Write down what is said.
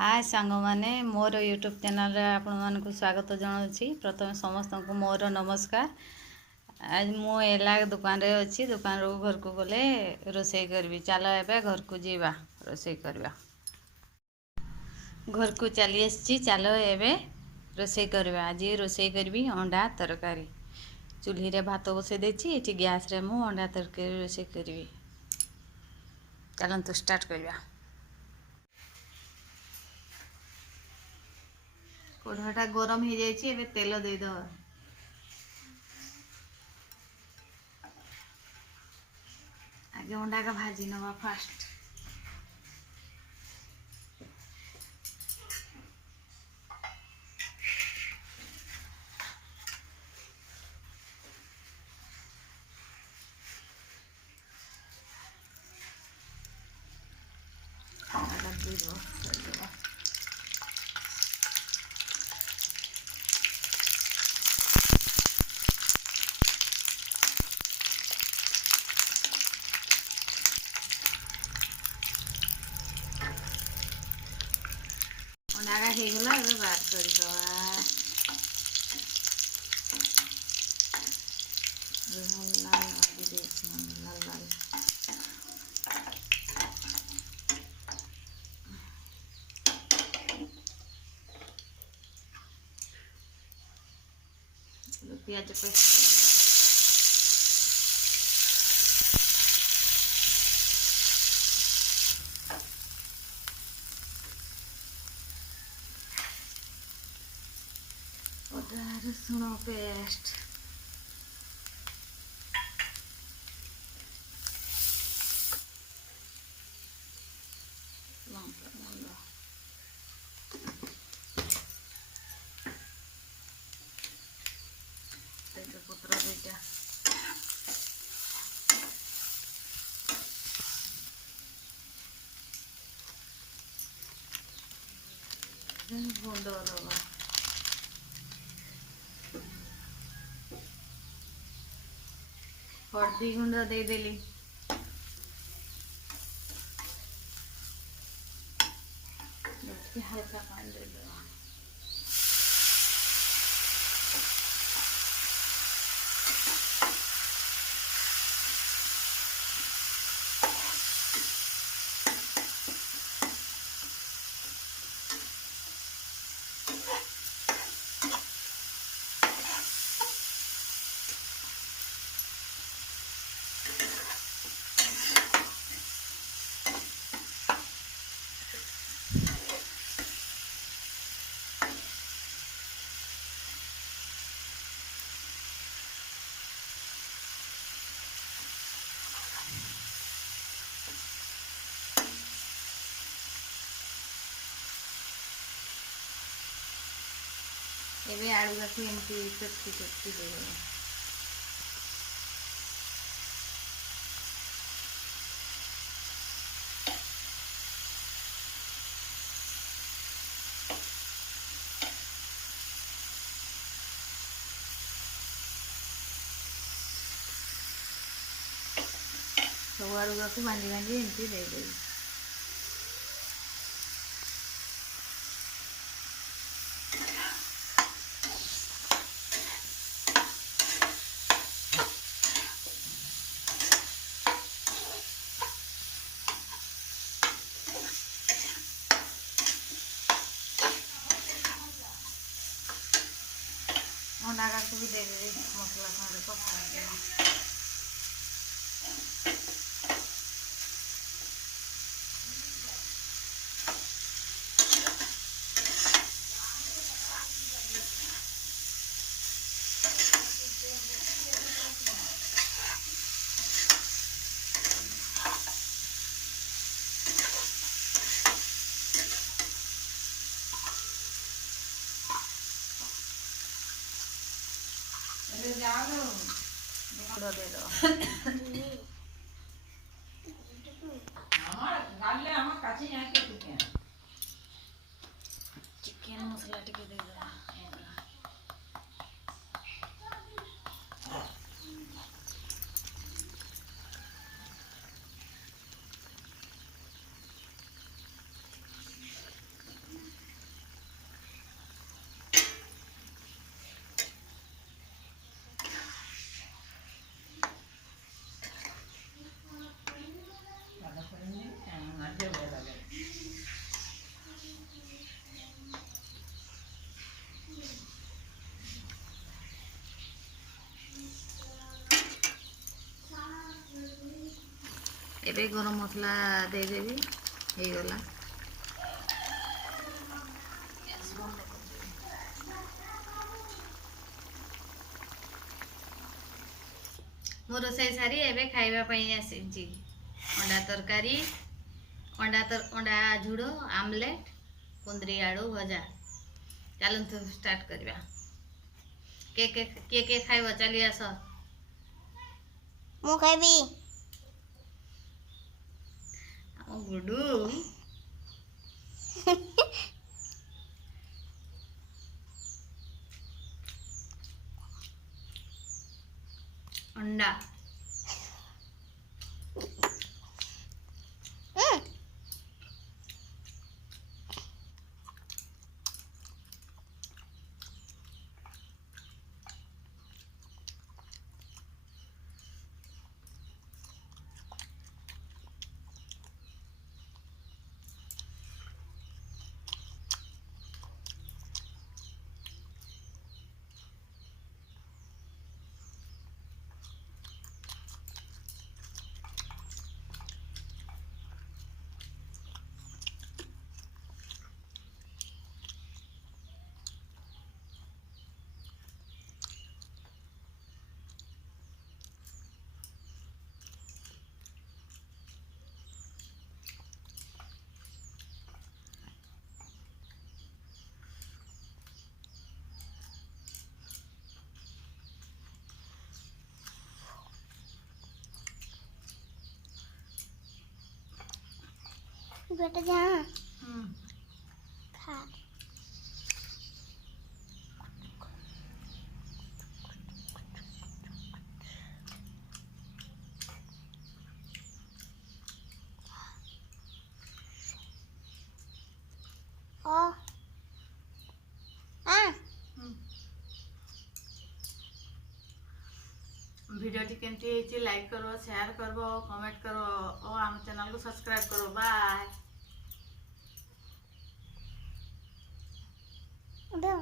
हाय सांग माने मोर YouTube channel रे आपण मानकु स्वागत जणाउछि। प्रथम समस्त को मोर नमस्कार। आज मु एला दुकान रे अछि। दुकान रो घर को गले रोसई करबी। चलो एबे घर को जीवा रोसई करबा। घर को चली आछि। चलो एबे रोसई करबा। आज रोसई करबी अंडा तरकारी। चूल्ही रे भात बसे देछि। एठी गैस रे मु अंडा तरकारी रोसई करबी। चलन तो स्टार्ट करबा। कोढ़ाटा गरम हो जाइए। एबे तेल दे दो। आगे अंडा का भाजी नवा फास्ट। अंडा दे दो। अंडा का हेगला एबे बात कर दो। लाल भाजी देखिए लाल लाल। प्याज पेस्ट अदा रसुण पेस्ट लंका गुंड तेजपत्र दुईटा गुंड दबा। हल्दी गुंड देदेली। हल्का पानी दे दो। एबे आलू गाठी एमती चटकी चटकी दे दो। सब आलू गाठी बांधी बांधी एमती दे दे। अंडा का भी दे दे मसला सारे पका। दे दो। चिकन मसला टिके दे दो। एबे गरम मसला देदेवी हो गला। मो रोसई सारी एबे खाइबा पई आसी अंडा तरकारी अंडा झुड़ो आमलेट कुंदरी आलू भजा। चलतु स्टार्ट करवा। के खाइब चली आस। मु खाइबी हम गुडू अंडा बेटा जा खा। ओ वीडियो टी केमती लाइक करो, शेयर करो, कमेंट करो और आम चैनल को सब्सक्राइब करो। बाय। उधर